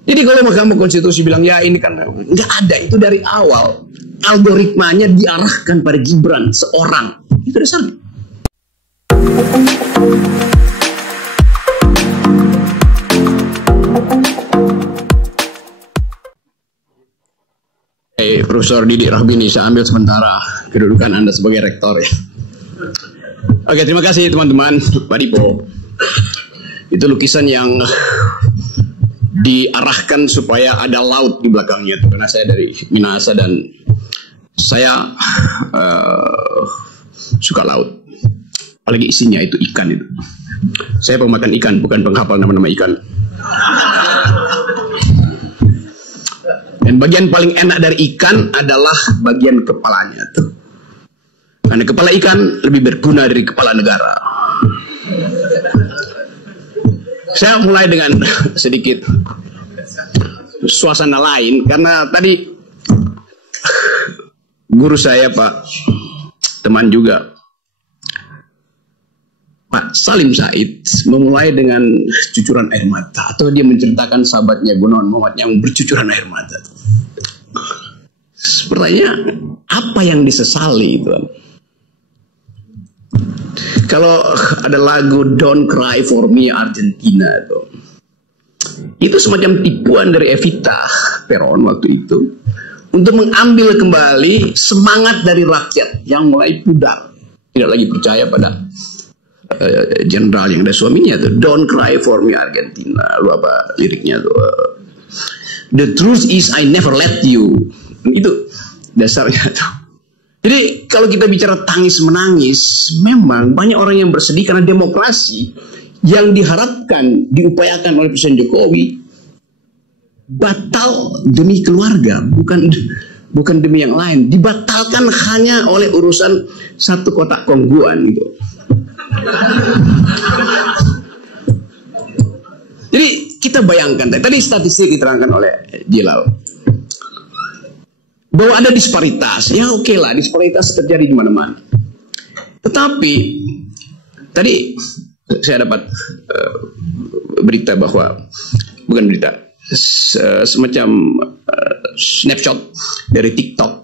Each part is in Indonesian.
Jadi kalau Mahkamah Konstitusi bilang ya ini kan nggak ada, itu dari awal algoritmanya diarahkan pada Gibran seorang, itu dasarnya. Profesor Didik Rahbini, saya ambil sementara kedudukan Anda sebagai rektor ya. Oke, terima kasih teman-teman. Pak Dipo, itu lukisan yang diarahkan supaya ada laut di belakangnya, karena saya dari Minahasa dan saya suka laut, apalagi isinya itu ikan itu. Saya pemakan ikan, bukan penghafal nama-nama ikan. Dan bagian paling enak dari ikan adalah bagian kepalanya tuh. Karena kepala ikan lebih berguna dari kepala negara. Saya mulai dengan sedikit suasana lain, karena tadi guru saya, Pak, teman juga, Pak Salim Said, memulai dengan cucuran air mata, atau dia menceritakan sahabatnya Gunawan Muhammad yang bercucuran air mata. Pertanyaan, apa yang disesali itu? Kalau ada lagu Don't Cry For Me Argentina itu semacam tipuan dari Evita Peron waktu itu untuk mengambil kembali semangat dari rakyat yang mulai pudar, tidak lagi percaya pada jenderal yang ada suaminya tuh. Don't Cry For Me Argentina, lu apa liriknya tuh? The truth is I never let you. Itu dasarnya tuh. Jadi kalau kita bicara tangis menangis, memang banyak orang yang bersedih karena demokrasi yang diharapkan, diupayakan oleh Presiden Jokowi batal demi keluarga, bukan demi yang lain. Dibatalkan hanya oleh urusan satu kotak kongguan gitu. Jadi kita bayangkan, tadi statistik diterangkan oleh Jilal, bahwa ada disparitas. Ya oke lah, disparitas terjadi di mana-mana. Tetapi tadi saya dapat berita bahwa, bukan berita, semacam snapshot dari TikTok.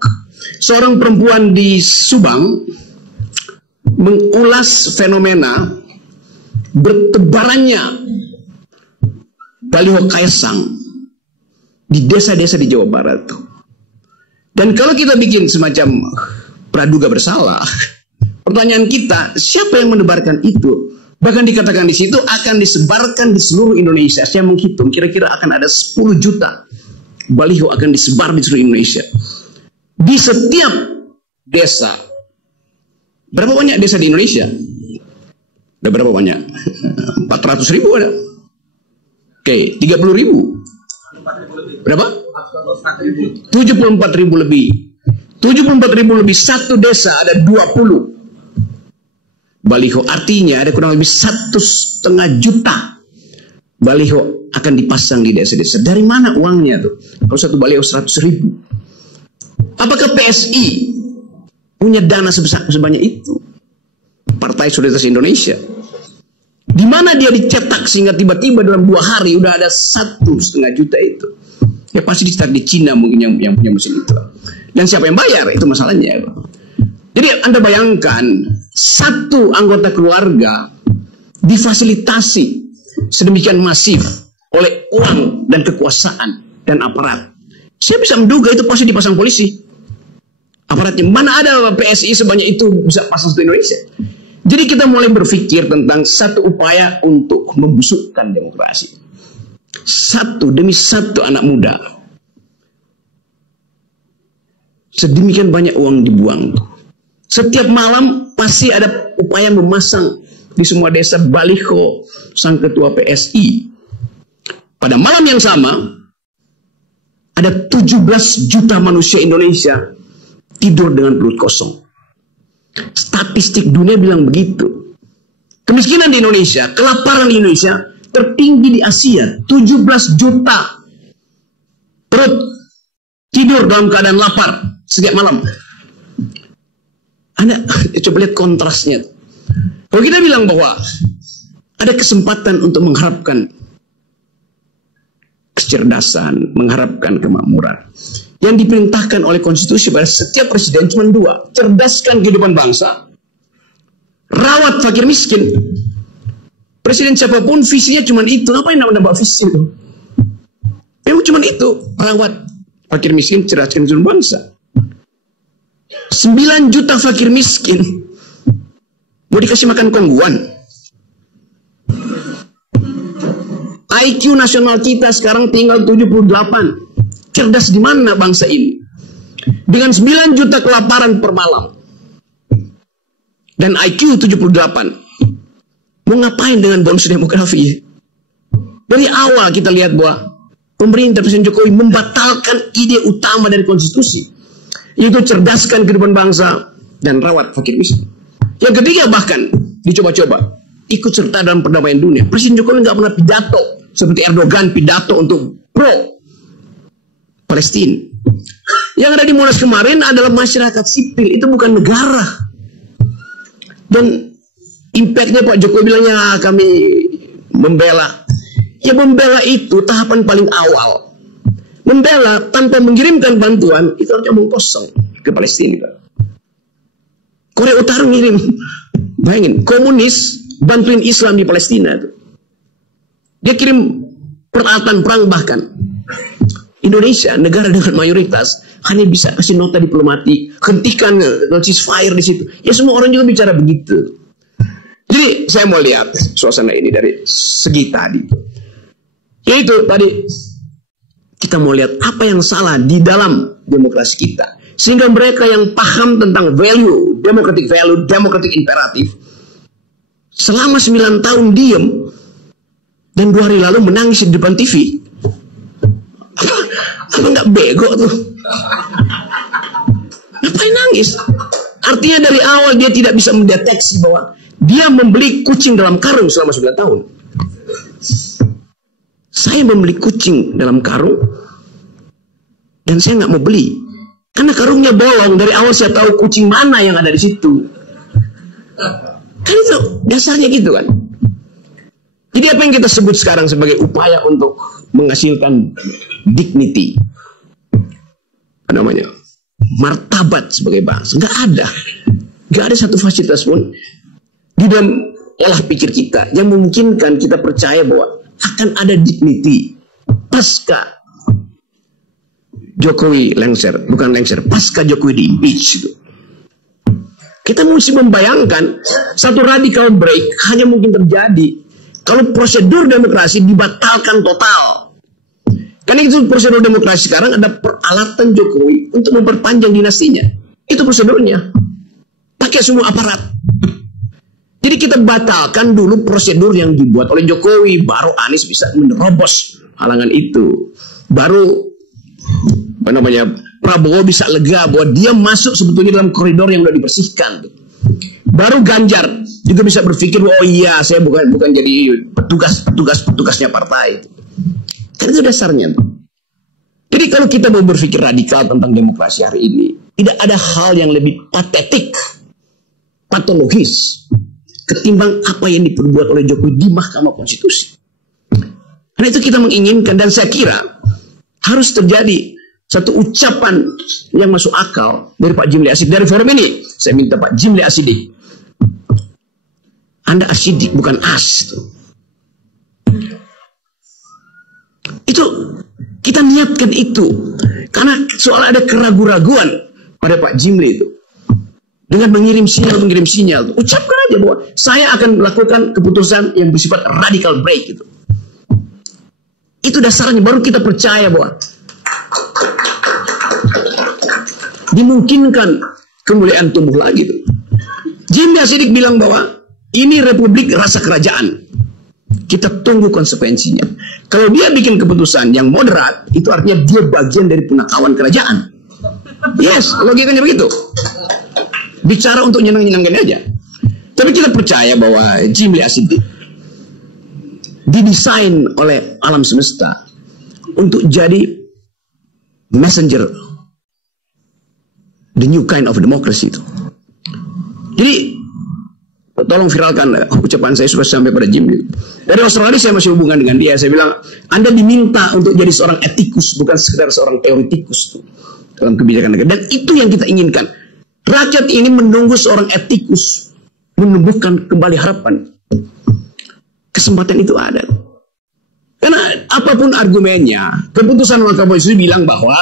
Seorang perempuan di Subang mengulas fenomena bertebarannya baliho Kaisang di desa-desa di Jawa Barat tuh. Dan kalau kita bikin semacam praduga bersalah, pertanyaan kita, siapa yang menebarkan itu? Bahkan dikatakan di situ akan disebarkan di seluruh Indonesia. Saya menghitung kira-kira akan ada 10 juta baliho akan disebar di seluruh Indonesia. Di setiap desa. Berapa banyak desa di Indonesia? Ada berapa banyak? 400.000 ada. Oke, 30.000. Berapa? 74.000 lebih. 74.000 lebih, satu desa ada 20 baliho. Artinya ada kurang lebih 1,5 juta baliho akan dipasang di desa-desa. Dari mana uangnya tuh? Kalau satu baliho 100.000. Apakah PSI punya dana sebanyak itu? Partai Solidaritas Indonesia. Di mana dia dicetak sehingga tiba-tiba dalam 2 hari udah ada 1,5 juta itu? Ya pasti dicetak di Cina mungkin yang punya mesin itu. Dan siapa yang bayar? Itu masalahnya. Jadi Anda bayangkan, satu anggota keluarga difasilitasi sedemikian masif oleh uang dan kekuasaan dan aparat. Saya bisa menduga itu pasti dipasang polisi. Aparatnya, mana ada PSI sebanyak itu bisa pasang di Indonesia. Jadi kita mulai berpikir tentang satu upaya untuk membusukkan demokrasi. Satu demi satu anak muda. Sedemikian banyak uang dibuang. Setiap malam pasti ada upaya memasang di semua desa baliho sang ketua PSI. Pada malam yang sama, ada 17 juta manusia Indonesia tidur dengan perut kosong. Statistik dunia bilang begitu. Kemiskinan di Indonesia, kelaparan di Indonesia tertinggi di Asia. 17 juta perut tidur dalam keadaan lapar setiap malam. Anda coba lihat kontrasnya. Kalau kita bilang bahwa ada kesempatan untuk mengharapkan kecerdasan, mengharapkan kemakmuran. Yang diperintahkan oleh konstitusi pada setiap presiden cuma dua: cerdaskan kehidupan bangsa, rawat fakir miskin. Presiden siapapun visinya cuma itu. Ngapain nambah visi itu? Memang cuma itu: rawat fakir miskin, cerdaskan kehidupan bangsa. 9 juta fakir miskin mau dikasih makan kongguan. IQ nasional kita sekarang tinggal 78. Cerdas di mana bangsa ini? Dengan 9 juta kelaparan per malam dan IQ 78, mau ngapain dengan bonus demografi? Dari awal kita lihat bahwa pemerintah Presiden Jokowi membatalkan ide utama dari konstitusi, yaitu cerdaskan kehidupan bangsa dan rawat fakir miskin. Yang ketiga, bahkan dicoba-coba ikut serta dalam perdamaian dunia. Presiden Jokowi nggak pernah pidato seperti Erdogan pidato untuk pro Palestina. Yang ada di Monas kemarin adalah masyarakat sipil, itu bukan negara. Dan impactnya Pak Jokowi bilangnya kami membela. Ya, membela itu tahapan paling awal. Membela tanpa mengirimkan bantuan itu harusnya omong kosong ke Palestina. Korea Utara ngirim, bayangin, komunis bantuin Islam di Palestina itu. Dia kirim peralatan perang. Bahkan Indonesia, negara dengan mayoritas, hanya bisa kasih nota diplomatik, hentikan ceasefire di situ. Ya, semua orang juga bicara begitu. Jadi saya mau lihat suasana ini dari segi tadi. Yaitu tadi kita mau lihat apa yang salah di dalam demokrasi kita, sehingga mereka yang paham tentang value, democratic imperatif, selama 9 tahun diem, dan 2 hari lalu menangis di depan TV. Apa nggak bego tuh? Ngapain nangis? Artinya dari awal dia tidak bisa mendeteksi bahwa dia membeli kucing dalam karung selama 9 tahun. Saya membeli kucing dalam karung, dan saya nggak mau beli karena karungnya bolong. Dari awal saya tahu kucing mana yang ada di situ. Kan itu dasarnya gitu kan. Jadi apa yang kita sebut sekarang sebagai upaya untuk menghasilkan dignity, apa namanya, martabat sebagai bangsa, nggak ada satu fasilitas pun di dalam olah pikir kita yang memungkinkan kita percaya bahwa akan ada dignity pasca Jokowi pasca Jokowi di impeach itu. Kita mesti membayangkan satu radical break hanya mungkin terjadi kalau prosedur demokrasi dibatalkan total. Karena itu prosedur demokrasi sekarang ada peralatan Jokowi untuk memperpanjang dinastinya. Itu prosedurnya. Pakai semua aparat. Jadi kita batalkan dulu prosedur yang dibuat oleh Jokowi, baru Anies bisa menerobos halangan itu. Baru Prabowo bisa lega bahwa dia masuk sebetulnya dalam koridor yang sudah dibersihkan. Baru Ganjar juga bisa berpikir, oh iya, saya bukan jadi petugasnya partai. Kan itu dasarnya. Jadi kalau kita mau berpikir radikal tentang demokrasi hari ini, tidak ada hal yang lebih patetik, patologis ketimbang apa yang diperbuat oleh Jokowi di Mahkamah Konstitusi. Karena itu kita menginginkan, dan saya kira harus terjadi satu ucapan yang masuk akal dari Pak Jimli Asidik. Dari forum ini saya minta Pak Jimli Asidik, Anda asidik bukan as. Itu kita niatkan itu karena soal ada keraguan-raguan pada Pak Jimli itu. Dengan mengirim sinyal, ucapkan aja bahwa saya akan melakukan keputusan yang bersifat radical break itu. Itu dasarnya, baru kita percaya bahwa dimungkinkan kemuliaan tumbuh lagi. Jimli Asidik bilang bahwa ini republik rasa kerajaan. Kita tunggu konsekuensinya. Kalau dia bikin keputusan yang moderat, itu artinya dia bagian dari penakawan kerajaan. Yes, logikanya begitu. Bicara untuk nyenang-nyenangkan aja. Tapi kita percaya bahwa Jimli Asidik didesain oleh alam semesta untuk jadi messenger the new kind of democracy itu. Jadi tolong viralkan ucapan saya supaya sampai pada Jim. Dari Australia saya masih hubungan dengan dia. Saya bilang, Anda diminta untuk jadi seorang etikus, bukan sekedar seorang teoretikus dalam kebijakan negara. Dan itu yang kita inginkan. Rakyat ini menunggu seorang etikus menumbuhkan kembali harapan. Kesempatan itu ada. Karena apapun argumennya, keputusan Mahkamah Konstitusi bilang bahwa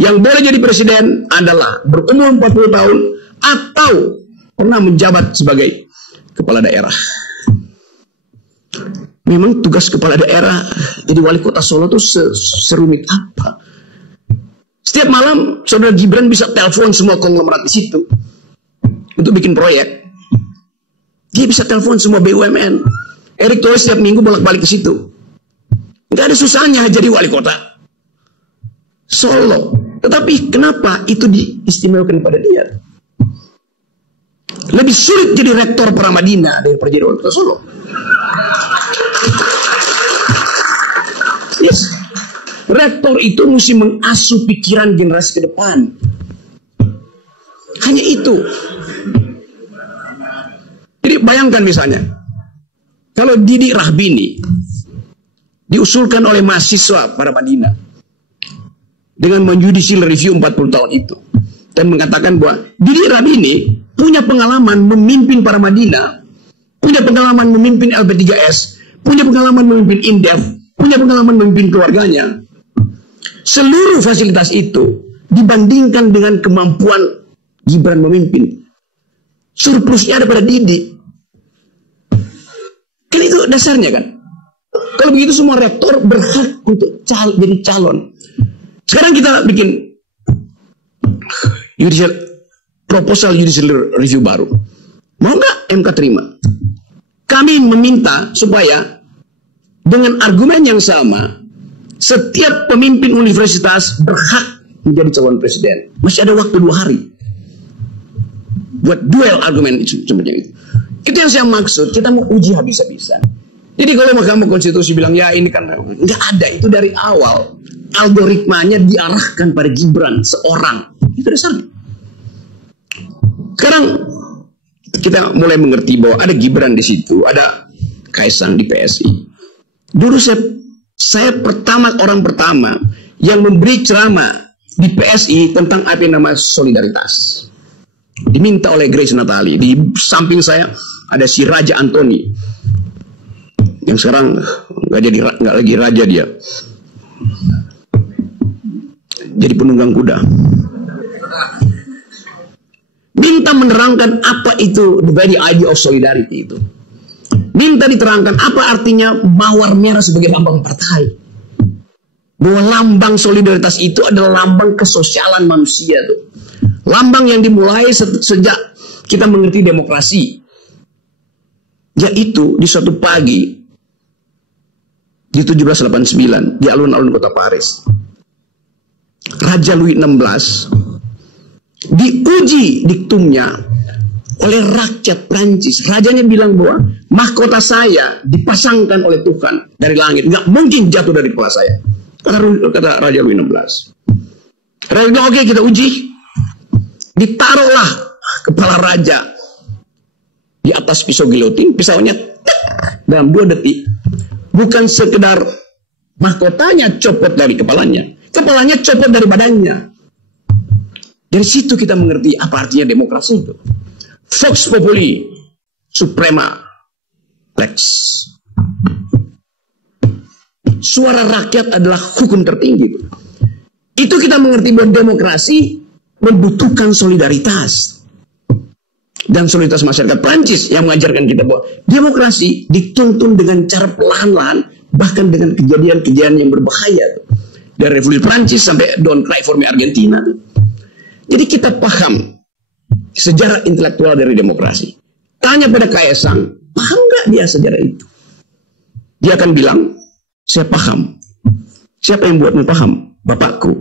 yang boleh jadi presiden adalah berumur 40 tahun atau pernah menjabat sebagai kepala daerah. Memang tugas kepala daerah jadi wali kota Solo itu serumit apa? Setiap malam saudara Gibran bisa telepon semua konglomerat di situ untuk bikin proyek. Dia bisa telepon semua BUMN. Erick Thohir setiap minggu bolak-balik ke situ. Nggak ada susahnya jadi wali kota Solo. Tetapi kenapa itu diistimewakan pada dia? Lebih sulit jadi rektor Pramadina daripada jadi wali kota Solo. Yes. Rektor itu mesti mengasuh pikiran generasi ke depan. Hanya itu. Jadi bayangkan misalnya, kalau Didi Rahbini diusulkan oleh mahasiswa Pramadina dengan menjudicial review 40 tahun itu dan mengatakan bahwa Didi Rahbini punya pengalaman memimpin Pramadina, punya pengalaman memimpin LP3S, punya pengalaman memimpin Indef, punya pengalaman memimpin keluarganya. Seluruh fasilitas itu dibandingkan dengan kemampuan Gibran memimpin, surplusnya ada pada Didi. Kan itu dasarnya kan. Kalau begitu semua rektor berhak untuk jadi calon. Sekarang kita bikin proposal judicial review baru. Mau nggak MK terima? Kami meminta supaya dengan argumen yang sama, setiap pemimpin universitas berhak menjadi calon presiden. Masih ada waktu 2 hari buat duel argumen seperti itu. Itu yang saya maksud. Kita mau uji habis-habisan. Jadi kalau Mahkamah Konstitusi bilang ya ini kan nggak ada, itu dari awal algoritmanya diarahkan pada Gibran seorang. Itu dasarnya. Sekarang kita mulai mengerti bahwa ada Gibran di situ, ada Kaisang di PSI. Dulu saya orang pertama yang memberi ceramah di PSI tentang apa yang namanya solidaritas. Diminta oleh Grace Natali. Di samping saya ada si Raja Antoni yang sekarang nggak lagi raja, dia jadi penunggang kuda. Minta menerangkan apa itu the very idea of solidarity itu. Minta diterangkan apa artinya mawar merah sebagai lambang partai. Bahwa lambang solidaritas itu adalah lambang kesosialan manusia tuh. Lambang yang dimulai sejak kita mengerti demokrasi. Yaitu di suatu pagi di 1789 di alun-alun kota Paris, Raja Louis XVI diuji diktumnya oleh rakyat Prancis. Rajanya bilang bahwa mahkota saya dipasangkan oleh Tuhan dari langit, nggak mungkin jatuh dari kepala saya. Kata Raja Louis XVI. Raja bilang oke, kita uji. Ditaruhlah kepala raja di atas pisau gilotin, pisaunya dalam 2 detik. Bukan sekedar mahkotanya copot dari kepalanya, kepalanya copot dari badannya. Dari situ kita mengerti apa artinya demokrasi itu. Vox populi suprema lex. Suara rakyat adalah hukum tertinggi. Itu kita mengerti bahwa demokrasi membutuhkan solidaritas. Dan solidaritas masyarakat Prancis yang mengajarkan kita bahwa demokrasi dituntun dengan cara perlahan-lahan, bahkan dengan kejadian-kejadian yang berbahaya. Dari revolusi Prancis sampai Don't Cry for Me Argentina. Jadi kita paham sejarah intelektual dari demokrasi. Tanya pada Kaisang, paham nggak dia sejarah itu? Dia akan bilang, saya paham. Siapa yang buatmu paham? Bapakku.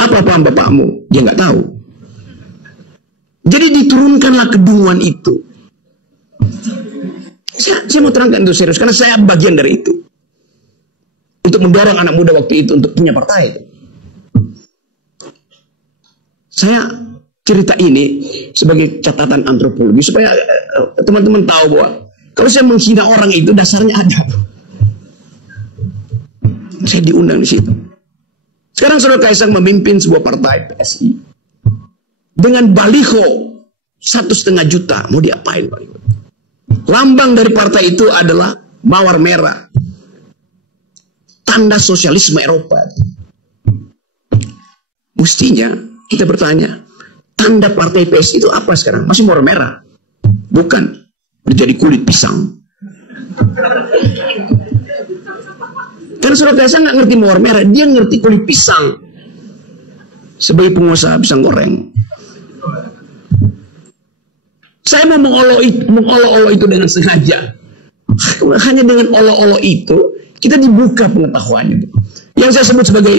Apa paham bapakmu? Dia nggak tahu. Jadi diturunkanlah kedunguan itu. Saya mau terangkan itu serius, karena saya bagian dari itu. Untuk mendorong anak muda waktu itu untuk punya partai. Saya cerita ini sebagai catatan antropologi supaya teman-teman tahu bahwa kalau saya menghina orang itu dasarnya ada. Saya diundang di situ. Sekarang Saudara Kaisang memimpin sebuah partai PSI dengan baliho 1,5 juta. Mau diapain baliho? Lambang dari partai itu adalah mawar merah, tanda sosialisme Eropa. Mestinya kita bertanya, tanda partai PSI itu apa sekarang? Masih mawar merah? Bukan, menjadi kulit pisang. Karena Saudara Kaisang nggak ngerti mawar merah, dia ngerti kulit pisang. Sebagai pengusaha pisang goreng, saya mau mengolok-olok itu dengan sengaja. Hanya dengan olok-olok itu kita dibuka pengetahuannya. Yang saya sebut sebagai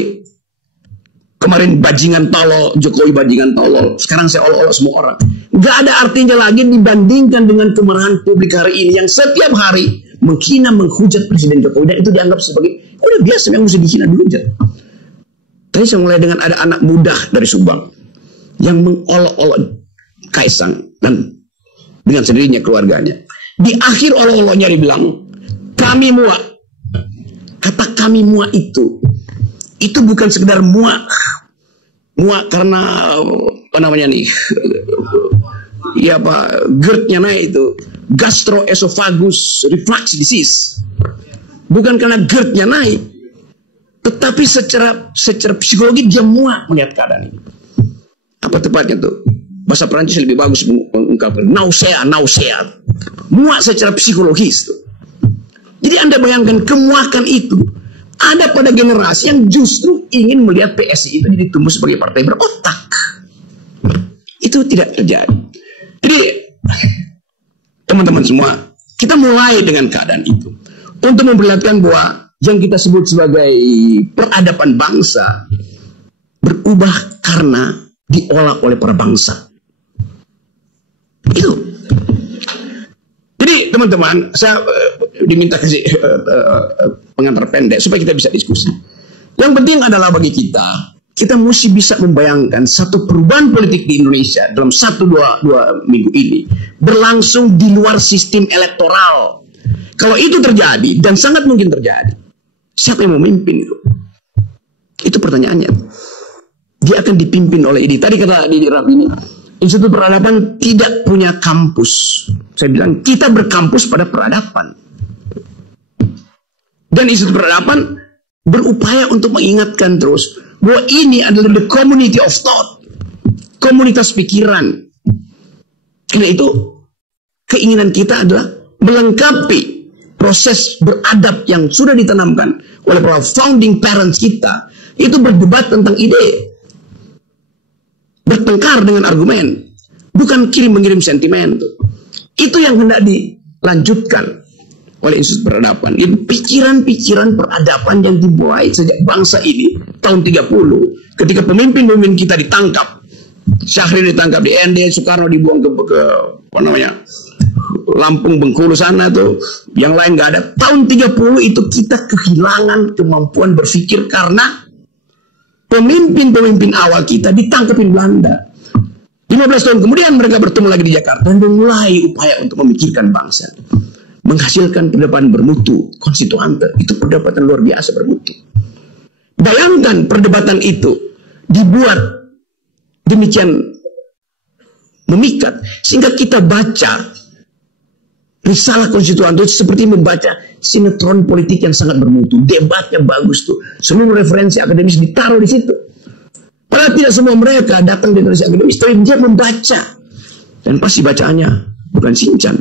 kemarin bajingan tolol, Jokowi bajingan tolol, sekarang saya olok-olok semua orang. Gak ada artinya lagi dibandingkan dengan kemarahan publik hari ini yang setiap hari menghina, menghujat Presiden Jokowi, dan itu dianggap sebagai udah biasa yang mesti dihina dulu aja. Tadi saya mulai dengan ada anak muda dari Subang yang mengolok-olok Kaisang dan dengan sendirinya keluarganya. Di akhir olok-oloknya dibilang, kami muak. Kata kami muak itu bukan sekedar muak karena apa namanya nih, ya Pak, GERD-nya naik itu, gastroesophagus reflux disease. Bukan karena GERD-nya naik, tetapi secara psikologi dia muak melihat keadaan ini. Apa tepatnya tuh? Bahasa Perancis lebih bagus mengungkapkan nausea. Muak secara psikologis tuh. Jadi Anda bayangkan kemuakan itu ada pada generasi yang justru ingin melihat PSI itu jadi tumbuh sebagai partai berotak. Itu tidak terjadi. Jadi teman-teman semua, kita mulai dengan keadaan itu untuk memperlihatkan bahwa yang kita sebut sebagai peradaban bangsa berubah karena diolah oleh para bangsa. Itu. Jadi teman-teman, saya diminta kasih pengantar pendek supaya kita bisa diskusi. Yang penting adalah bagi kita mesti bisa membayangkan satu perubahan politik di Indonesia dalam 1-2 minggu ini berlangsung di luar sistem elektoral. Kalau itu terjadi, dan sangat mungkin terjadi, siapa yang memimpin itu? Itu pertanyaannya. Dia akan dipimpin oleh ini. Tadi kata Didi Rafini, Institut Peradaban tidak punya kampus. Saya bilang kita berkampus pada peradaban. Dan Institut Peradaban berupaya untuk mengingatkan terus bahwa ini adalah the community of thought, komunitas pikiran. Karena itu keinginan kita adalah melengkapi proses beradab yang sudah ditanamkan oleh para founding parents kita, itu berdebat tentang ide, bertengkar dengan argumen, bukan kirim-mengirim sentimen. Itu yang hendak dilanjutkan oleh Institut Peradaban. Pikiran-pikiran peradaban yang dimulai sejak bangsa ini tahun 30, ketika pemimpin-pemimpin kita ditangkap. Syahrir ditangkap di ND, Soekarno dibuang ke apa namanya, Lampung, Bengkulu sana tuh, yang lain nggak ada. Tahun 30 itu kita kehilangan kemampuan berpikir karena pemimpin-pemimpin awal kita ditangkapin Belanda. 15 tahun kemudian mereka bertemu lagi di Jakarta dan memulai upaya untuk memikirkan bangsa, menghasilkan perdebatan bermutu, konstituante. Itu perdebatan luar biasa bermutu. Bayangkan perdebatan itu dibuat demikian memikat sehingga kita baca risalah konstituante seperti membaca sinetron politik yang sangat bermutu. Debatnya bagus tuh. Seluruh referensi akademis ditaruh di situ. Padahal tidak semua mereka datang dari referensi akademis, tapi dia membaca. Dan pasti bacaannya bukan Sinchan.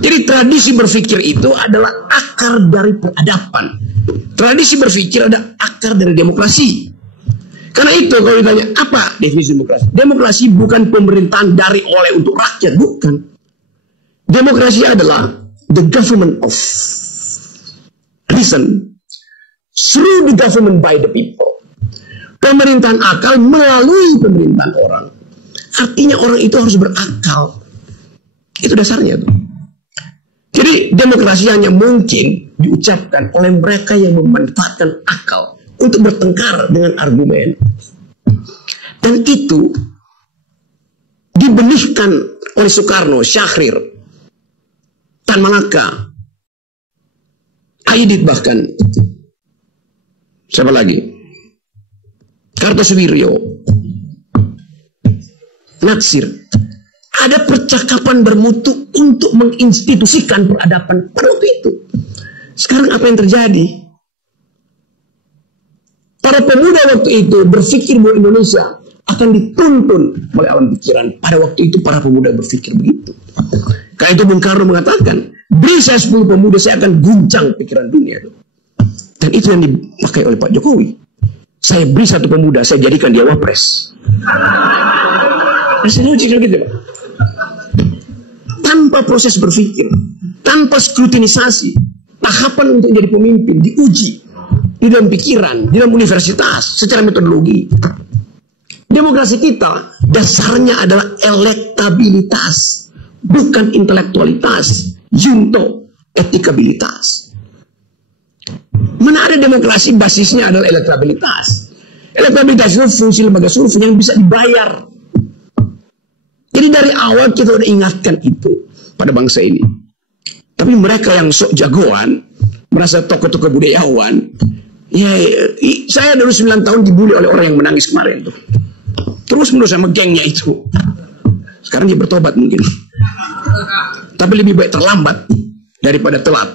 Jadi tradisi berpikir itu adalah akar dari peradaban. Tradisi berpikir ada akar dari demokrasi. Karena itu kalau ditanya apa definisi demokrasi? Demokrasi bukan pemerintahan dari oleh untuk rakyat, bukan. Demokrasi adalah the government of reason through the government by the people. Pemerintahan akal melalui pemerintahan orang. Artinya orang itu harus berakal. Itu dasarnya tuh. Jadi demokrasi hanya mungkin diucapkan oleh mereka yang memanfaatkan akal untuk bertengkar dengan argumen. Dan itu dibenihkan oleh Soekarno, Syahrir, Tan Malaka, Aidit bahkan. Siapa lagi? Kartosuwiryo, Natsir. Ada percakapan bermutu untuk menginstitusikan peradaban pada waktu itu. Sekarang apa yang terjadi? Para pemuda waktu itu berpikir bahwa Indonesia akan dituntun oleh alam pikiran. Pada waktu itu para pemuda berpikir begitu. Karena itu Bung Karno mengatakan, beri saya 10 pemuda, saya akan guncang pikiran dunia. Dan itu yang dipakai oleh Pak Jokowi. Saya beri 1 pemuda, saya jadikan dia wapres. Masih logik gitu, Pak. Tanpa proses berpikir, tanpa skrutinisasi, tahapan untuk jadi pemimpin diuji di dalam pikiran, di dalam universitas, secara metodologi. Demokrasi kita dasarnya adalah elektabilitas, bukan intelektualitas, junto, etikabilitas. Mana ada demokrasi basisnya adalah elektabilitas. Elektabilitas itu fungsi lembaga survei yang bisa dibayar. Jadi dari awal kita udah ingatkan itu pada bangsa ini. Tapi mereka yang sok jagoan, merasa tokoh-tokoh budayawan, ya, saya dulu 9 tahun dibully oleh orang yang menangis kemarin tuh. Terus menerus sama gengnya itu. Sekarang dia bertobat mungkin. Tapi lebih baik terlambat daripada telat.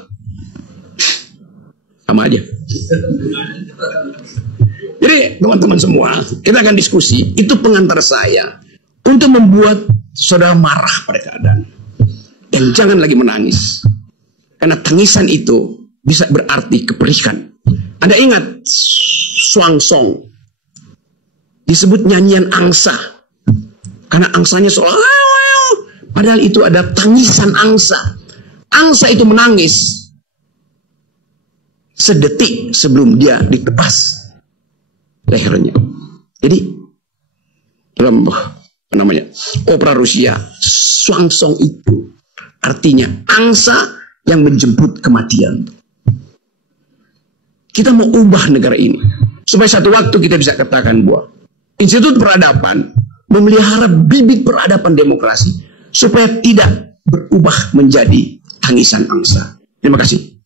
Sama aja. Jadi teman-teman semua, kita akan diskusi. Itu pengantar saya untuk membuat saudara marah pada keadaan. Dan jangan lagi menangis. Karena tangisan itu bisa berarti keperikan. Anda ingat Swangsong disebut nyanyian angsa, karena angsanya seolah, padahal itu ada tangisan angsa. Angsa itu menangis sedetik sebelum dia ditebas lehernya. Jadi dalam opera Rusia, Swangsong itu artinya angsa yang menjemput kematian. Kita mau ubah negara ini supaya satu waktu kita bisa katakan bahwa Institut Peradaban memelihara bibit peradaban demokrasi supaya tidak berubah menjadi tangisan angsa. Terima kasih.